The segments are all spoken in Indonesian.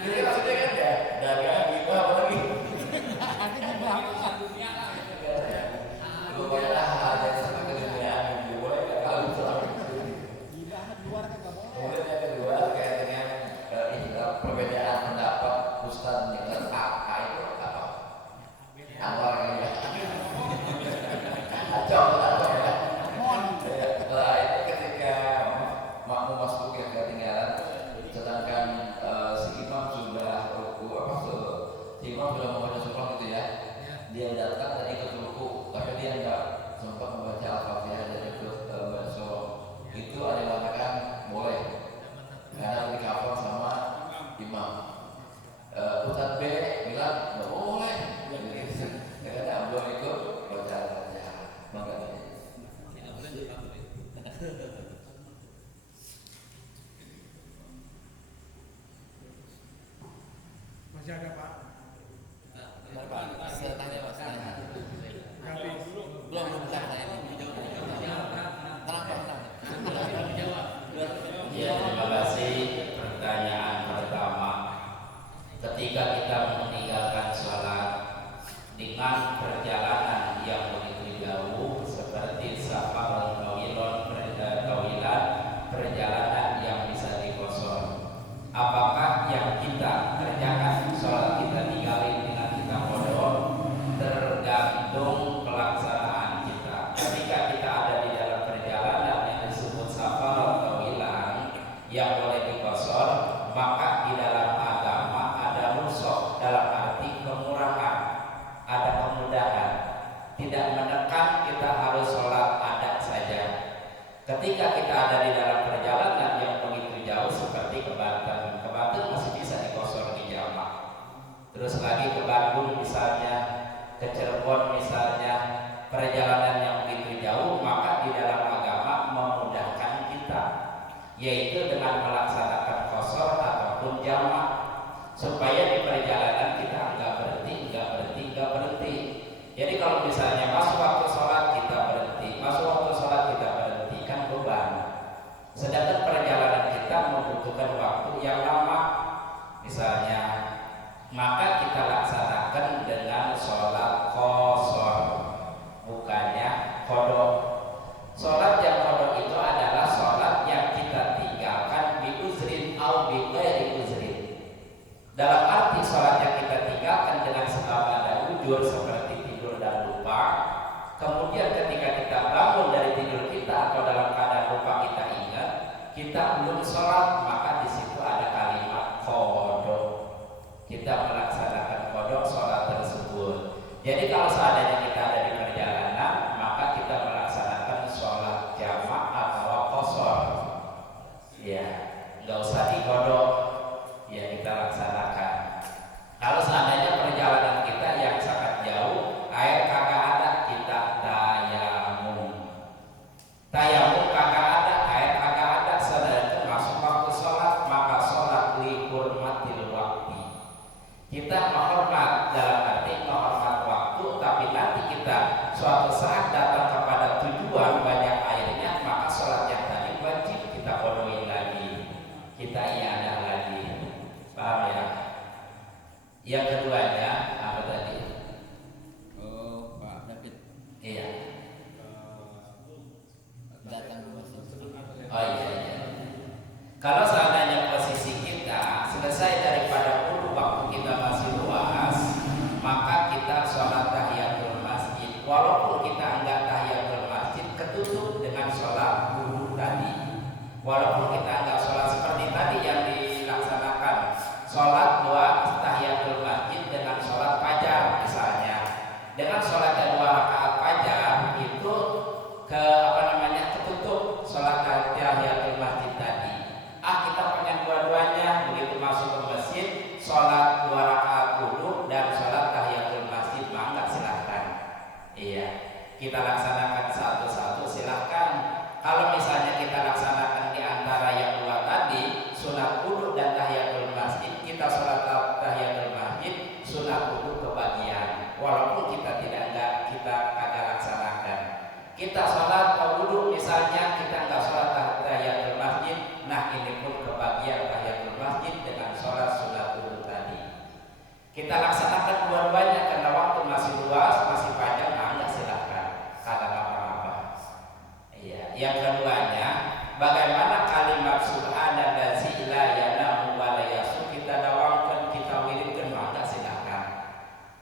Jadi maksudnya kan ya, dagang gitu apa lagi? Pokoknya lah ada sama kedudukan yang boleh nggak kalau soal kemudian yang kedua terkait dengan perbedaan pendapat Ustadz dengan apa itu apa? Anwar ini ya. Acau ya. Itu ketika makmum masbuk yang ketinggalan, sedangkan si imam sudah ruku si imam sudah membaca surah gitu ya. Dia datang dan ikut ruku, tapi dia enggak sempat membaca Al-Fatihah dan ikut baca surah. Itu ada yang mengatakan boleh karena di cover sama imam. Ustadz B bilang nggak boleh, karena belum ikut baca Al-Fatihah. Masih ada Pak? Saya tanya Mas. Belum tanya ini. Ya, terima kasih. Pertanyaan pertama, ketika kita meninggalkan sholat dengan perjalanan yang begitu jauh seperti safar tawilan, perjalanan yang bisa dikosor, apakah yang kita kerjakan sholat kita tinggalin dengan kita kodok? Tergantung pelaksanaan kita. Ketika kita ada di dalam perjalanan yang disebut safar tawilan yang boleh dikosor, maka di dalam agama ada rukhsah, dalam arti kemurahan, ada kemudahan, tidak menekan kita harus sholat adat saja. Ketika kita ada di dalam perjalanan yang begitu jauh seperti ke Banten masih bisa dikosor di jamak. Terus lagi ke Bandung misalnya, ke Cirebon misalnya, perjalanan yang begitu jauh, maka di dalam agama memudahkan kita, yaitu dengan melaksanakan kosor ataupun jamak, supaya di perjalanan kita enggak berhenti. Jadi kalau misalnya masuk waktu sholat kita berhenti, masuk waktu sholat kita berhenti, kan beban. Sedangkan perjalanan kita membutuhkan waktu yang lama, misalnya, maka kita laksanakan dengan sholat qasar, bukannya kodok. Sholat yang kodok itu adalah sholat yang kita tinggalkan bi uzrin au bi ghairi uzrin. Dalam arti sholat yang kita tinggalkan dengan sebab ada ujur seperti tidur dan lupa, kemudian ketika kita bangun dari tidur kita atau dalam keadaan lupa kita ingat, kita belum sholat, maka di situ ada kalimat kodok. Kita melaksanakan kodok sholat tersebut. Jadi kalau seandainya kita ada di perjalanan, maka kita melaksanakan sholat jamak atau qasar. Ya, nggak usah dikodok. Ya, kita laksanakan. Kalau seandainya perjalanan kita yang sangat jauh, air kagak ada, kita tayamum. Tayamum kagak ada, air kagak ada, saudara itu masuk waktu sholat, maka sholat li hurmatil wakti. Kita menghormat, dalam arti menghormat waktu, tapi nanti kita suatu saat datang kepada tujuan banyak airnya, maka sholat yang tadi wajib kita kodoin lagi, kita iadah lagi. Paham ya? Yang keduanya apa tadi? Oh, Pak David. Iya. Datang ke masjid. Oh iya. Kalau seandainya posisi kita selesai daripada wudu, waktu kita masih luas, maka kita sholat tahiyatul masjid. Walaupun kita enggak tahiyatul masjid, ketutup dengan sholat wudu tadi. Walaupun kita enggak sholat seperti tadi yang dilaksanakan, sholat dua tahiyatul masjid dengan sholat fajar misalnya. Dengan sholat yang 2 rakaat fajar itu ketutup sholat tahiyatul masjid tadi. Kita pengen dua-duanya, begitu masuk ke masjid, sholat 2 rakaat wudu dan sholat tahiyatul masjid, mangga silahkan. Iya, kita laksanakan satu-satu silahkan. Kalau misalnya kita laksanakan di antara yang 2 Kita laksanakan dua-duanya karena waktu masih luas, masih panjang, Anda silahkan. Kagak apa-apa. Iya. Yang keduanya, bagaimana kalimat subhanallazi la yanamu wa la yasu kita dawamkan, kita wiridkan, maka silahkan.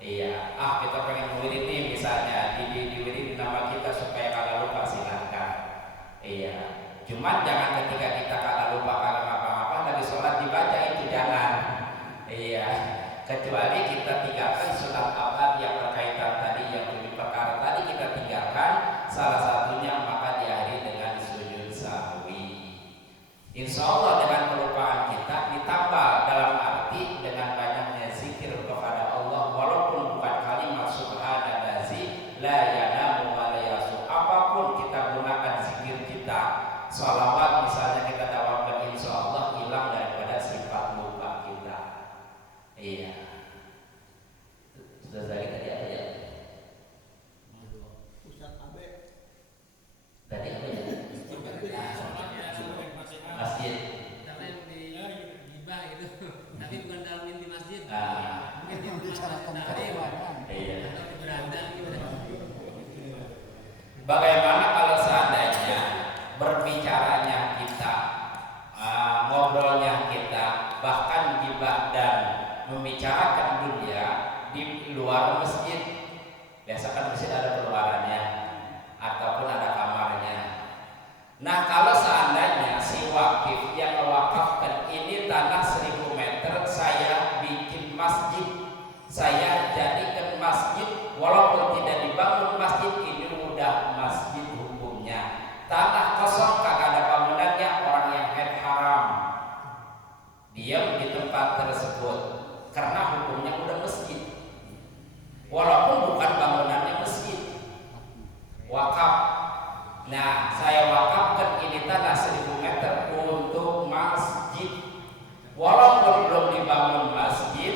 Iya. Kita pengen wirid nih misalnya di wirid nama kita supaya kagak lupa, silahkan. Iya. Cuman jangan ketika kita kagak lupa, kagak apa-apa lagi sholat dibaca, itu jangan. Iya. Kecuali kita tinggalkan sunnah abad yang berkaitan tadi, yang 7 perkara tadi kita tinggalkan, salah satunya maka diakhiri dengan sujud sahwi. Insya Allah dengan kelupaan kita ditambah dalam arti dengan banyaknya zikir kepada Allah, walaupun bukan kalimat subhanallazi la yanamu wa la yasu, apapun kita gunakan zikir kita, sholawat misalnya kita dawamkan, insya Allah hilang daripada sifat lupa kita. Iya. Sudah dari tadi apa ya? Ustaz Abe. Tadi apa ya? Masjid. Karena yang di gibah itu, tapi bukan dalam inti masjid. Ah. Mungkin di tempat Iya. atau di beranda gitu. Bagaimana kalau seandainya berbicaranya kita, ngobrolnya kita, bahkan gibah dan membicarakan dunia di luar masjid? Biasa kan masjid ada keluarannya ataupun ada kamarnya. Nah, kalau seandainya si wakif yang mewakafkan ini tanah 1000 meter saya bikin masjid, saya jadikan masjid, walaupun tidak dibangun masjid, ini udah masjid hukumnya. Tanah kosong kagak ada bangunannya, orang yang haid haram diam di tempat tersebut karena hukumnya udah masjid, walaupun bukan bangunannya masjid, wakaf. Nah, saya wakafkan ini tanah 1000 meter untuk masjid, walaupun belum dibangun masjid,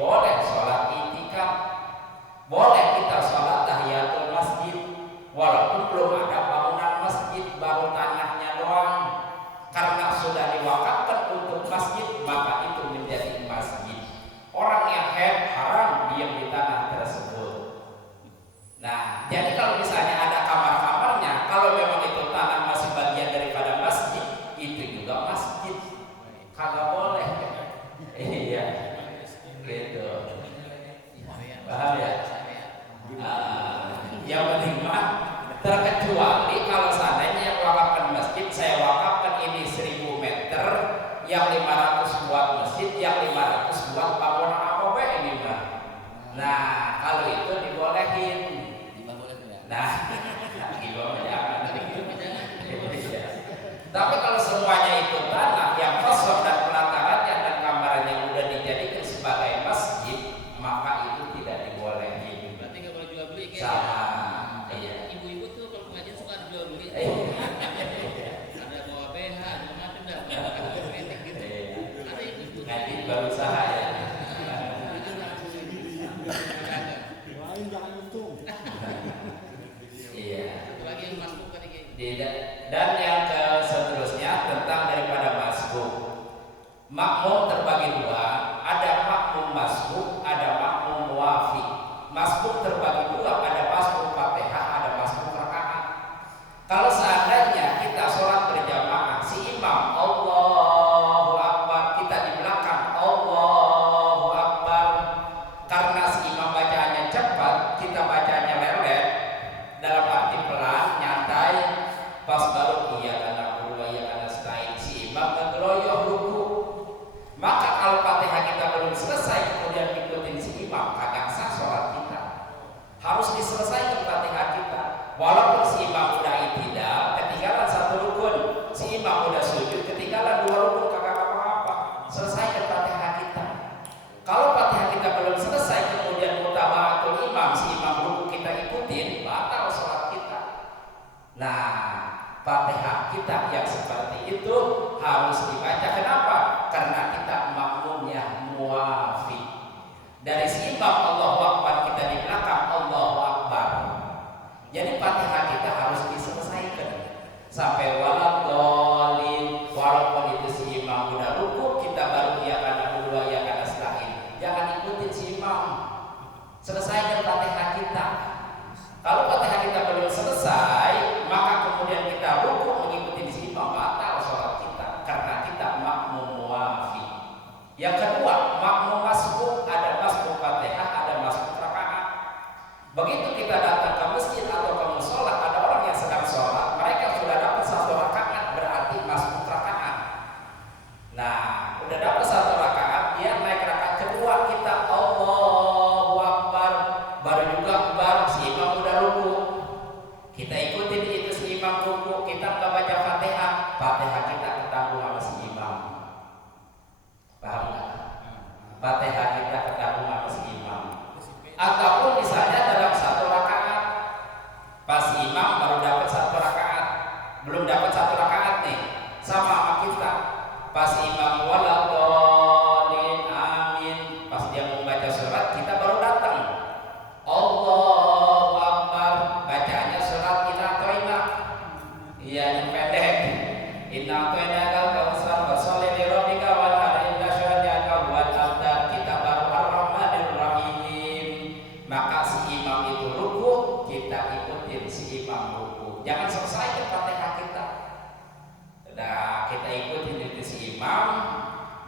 boleh sholat itikaf, boleh kita sholat tahiyatul masjid, walaupun belum ada bangunan masjid, baru tanahnya doang. Karena sudah diwakafkan untuk masjid, maka itu menjadi masjid. Orang yang haid haram diam di tanah tersebut. Nah, jadi kalau misalnya ada kamar-kamarnya, kalau memang itu tanah masih bagian daripada masjid, itu juga masjid. Kagak boleh. Iya. Gitu. Paham ya? Yang penting mah terkecuali kalau seandainya yang wakafkan masjid, saya wakafkan ini 1000 meter, yang 500 buat masjid, yang 500 buat bangunan apa ini mah. Nah, kalau itu dibolehin. Nah, gimana jangan. Tapi kalau semuanya itu tanah yang kosong dan pelatarannya dan kamarnya udah dijadikan sebagai masjid, maka itu tidak dibolehin. Berarti nggak boleh jual beli kayak Sama, iya. ibu-ibu tuh kalau pengajian suka jual beli. Ada bawa BH, ada macam dah. Kosmetik gitu. Ada ibu-ibu. Ngaji berusaha ya. Lain jangan untung. Iya. Satu lagi yang masuk tadi kayak Dan yang seterusnya tentang daripada masbuk. Makmum terbagi dua, ada makmum masbuk, ada makmum muwafiq. Masbuk terbagi dua, ada masbuk Fatihah, ada masbuk rakaat. Kalau seandainya kita sholat berjamaah, si imam Allahu Akbar, kita di belakang Allahu Akbar. Karena si imam bacaannya cepat, kita bacanya lelet, dalam arti pelan, nyantai, pas baru iya karena nasta'in, si imam ngegeloyoh ruku. Maka kalau Fatihah kita belum selesai kemudian ikutin si imam, kagak sah sholat kita. Harus diselesaikan Fatihah kita. Walaupun si imam udah itidal, ketinggalan 1 rukun, si imam udah sujud, ketinggalan 2 rukun, kagak apa-apa. Selesaikan Fatihah kita. Kalau Fatihah kita belum selesai kemudian mutaba'atul imam, si imam ruku kita ikutin, batal sholat kita. Nah, Fatihah kita yang seperti itu harus dibaca. Kenapa? Karena kita makmumnya muwafiq. Dari si imam Allahu Akbar, kita di belakang Allahu Akbar. Jadi Fatihah kita harus diselesaikan sampai waladhdallin. Walaupun itu si imam udah ruku, kita baru iya karena kedua iya karena selain. Jangan ikutin si imam. Fatihah kita ketemu sama si imam. Ataupun misalnya dalam satu rakaat, pas imam baru dapat satu rakaat, belum dapat satu rakaat nih, sama kita. Pas imam waladhdallin amin, pas dia membaca surat kita baru datang. Allahu Akbar, bacaannya surat Inna Atoina. Iya, yang pendek. Inna Atoina kal kautsar fasholli li rabbika wanhar inna syani'aka huwal abtar. Kita baru Ar-Rahmanir Rahim. Maka si imam itu ruku, kita ikutin si imam ruku. Jangan selesai ke Fatihah kita. Nah, kita ikutin itu si imam,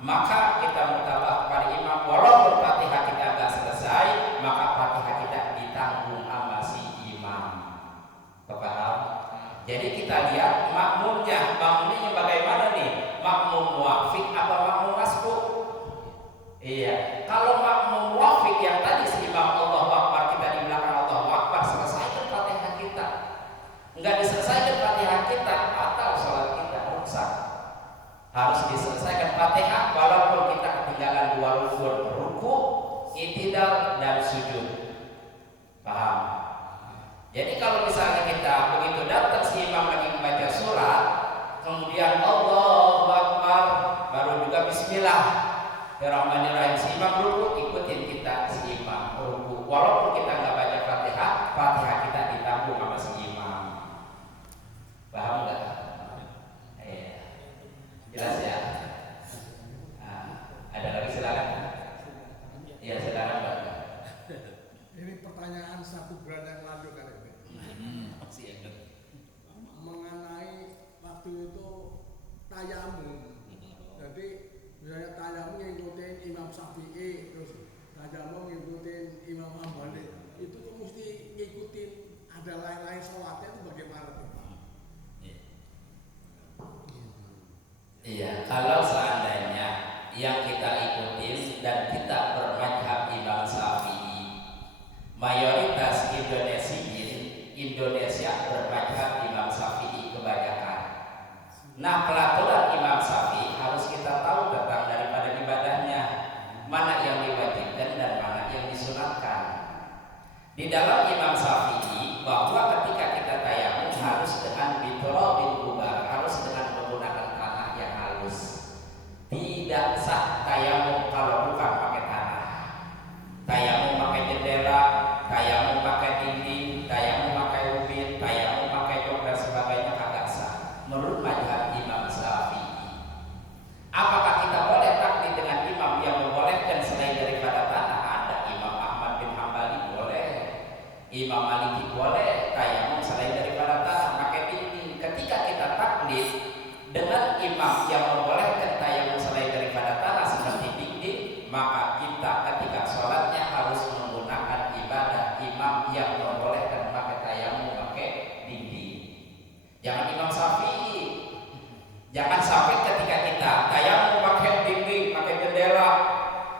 maka kita mutabah kepada imam. Walaupun Fatihah kita agak selesai, maka Fatihah kita ditanggung sama si imam. Paham? Jadi kita lihat makmumnya yang bagaimana nih? Makmum muwafiq apa makmum masbuk? Iya. Kalau makmum muwafiq yang tadi si imam Allahu Akbar, kita di belakang Allahu Akbar, selesaikan Fatihah kita. Enggak diselesaikan Fatihah kita, batal salat kita, rusak. Harus diselesaikan Fatihah walaupun kita ketinggalan 2 rukun, ruku, i'tidal dan sujud. Paham? Jadi kalau misalnya kita begitu datang si imam lagi membaca surat, kemudian Allahu Akbar, baru juga Bismillah, Bismillahirrahmanirrahim, si imam ruku, ikutin kita si imam ruku. Walaupun kita nggak baca Fatihah, Fatihah kita ditanggung sama si imam. Paham nggak? Jelas ya? Nah, ada lagi silakan. Iya silakan Pak. Ini pertanyaan 1 bulan yang lalu kan ini. Masih ingat. Mengenai waktu itu tayamum. Jadi misalnya tayamum ngikutin Imam Syafi'i, terus tayamum ngikutin Imam Hambali. Itu tuh mesti ngikutin ada lain-lain sholatnya itu bagaimana tuh Pak? Iya, kalau seandainya yang kita ikutin dan kita bermadhab Imam Syafi'i, mayoritas Indonesia bermadhab Imam Syafi'i kebanyakan. Nah, peraturan Imam Syafi'i harus kita tahu tentang daripada ibadahnya, mana yang diwajibkan dan mana yang disunatkan. Di dalam Imam Syafi'i bahwa ketika kita tayamum harus dengan biturabil gubar, harus dengan menggunakan tanah yang halus. Tidak sah tayamum kalau bukan pakai tanah. Tayamum pakai jendela, tayamum pakai dinding, tayamum pakai ubin, tayamum pakai jok dan sebagainya kagak sah menurut mazhab Imam Syafi'i. Apakah kita boleh taklid dengan imam yang membolehkan selain daripada tanah? Ada Imam Ahmad bin Hambali boleh, Imam Maliki boleh tayamum selain daripada tanah pakai dinding. Ketika kita taklid dengan imam yang membolehkan tayamum selain daripada tanah seperti dinding, maka kita ketika sholatnya harus menggunakan ibadah imam yang membolehkan pakai tayamum pakai dinding. Jangan Imam Syafi'i. Jangan sampai ketika kita tayamum pakai dinding, pakai jendela,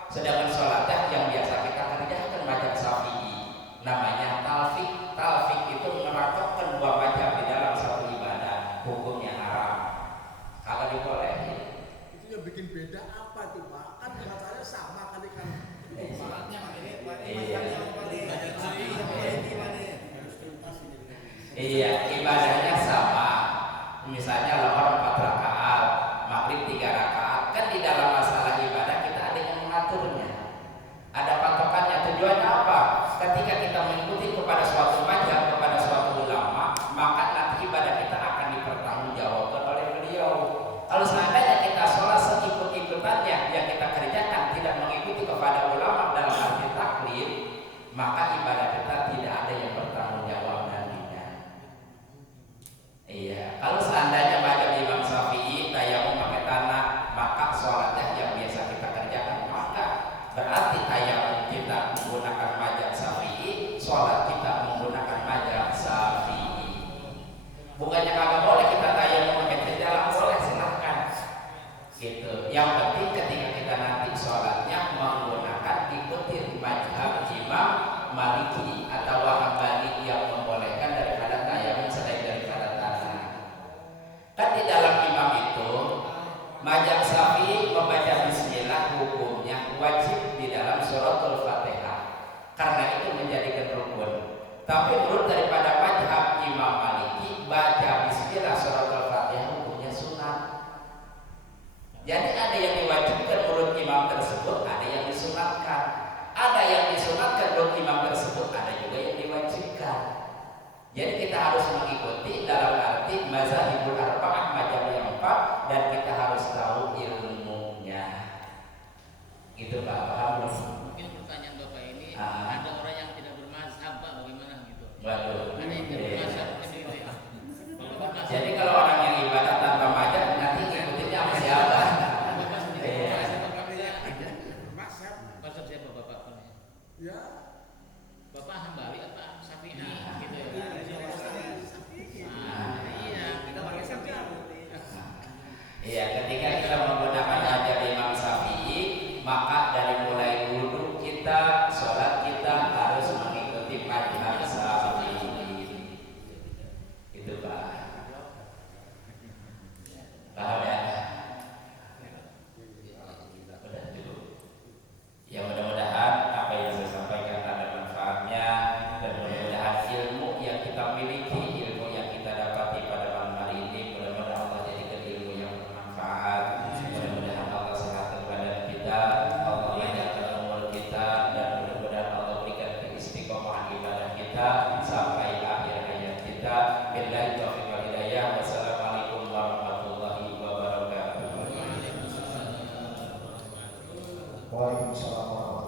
sedangkan sholatnya yang biasa kita kerjakan mazhab Syafi'i. Namanya talfik. Talfik itu merangkapkan 2 mazhab di dalam satu ibadah, hukumnya haram. Kalau dibolehin. Itu yang bikin beda apa tuh Pak? Kan bahasanya sama kali kan. Sholatnya Iya, ibadahnya sama. Misalnya lohor 4 rakaat, maghrib 3 rakaat. Kan di dalam masalah ibadah kita ada yang mengaturnya. Ada patokannya. Tujuannya apa? Ketika kita mengikuti kepada suatu mazhab, kepada suatu ulama, maka nanti ibadah kita akan dipertanggungjawabkan oleh beliau. Kalau seandainya kita sholat seikut-ikutannya yang kita kerjakan tidak mengikuti kepada ulama dalam arti taklid, maka ibadah kita tidak ada yang bertanggung jawab nantinya. Iya, kalau seandainya mazhab Imam Syafi'i tayamum pakai tanah, maka sholatnya yang biasa kita kerjakan, maka berarti tayamum kita menggunakan mazhab Syafi'i, sholat kita menggunakan mazhab Syafi'i. Bukannya kagak boleh kita tayamum pakai jendela, boleh silahkan. Gitu. Yang penting ketika kita nanti sholatnya menggunakan ikutin mazhab Imam Maliki atau Hambali yang membolehkan daripada tayamum selain daripada tanah. Kan di dalam imam itu mazhab Syafi'i membaca bismillah hukumnya wajib tahu ilmunya. Gitu Pak, paham belum? Mungkin pertanyaan Bapak ini Ah. ada orang yang tidak bermazhab Pak, bagaimana gitu? Waduh. Ada yang tidak bermazhab mungkin gitu ya. Kalau bermazhab, Jadi kalau orang yang ibadah tanpa mazhab nanti ngikutinnya sama siapa? Bapak sendiri Iya. Bapak Mazhab mazhab siapa Bapak? ya Bapak Hambali apa Syafi'i Nah. gitu ya? Nah. Iya. kita pakai saja. Iya, ketika kita menggunakan mazhab Imam Syafi'i, maka dari mulai wudhu kita, sholat kita harus mengikuti mazhab Syafi'i. Itu Pak. Paham ya? Udah cukup. Ya mudah-mudahan apa yang saya sampaikan ada manfaatnya dan mudah-mudahan ilmu yang kita miliki, ilmu yang kita dapati pada malam hari ini, mudah-mudahan Allah jadikan ilmu yang bermanfaat. Mudah-mudahan Allah sehatkan badan kita, Allah panjangkan umur kita, dan mudah-mudahan Allah berikan keistiqomahan ibadah kita sampai akhir hayat kita. Billahi taufiq wal hidayah. Wassalamualaikum warahmatullahi wabarakatuh. Waalaikumsalam warahmatullahi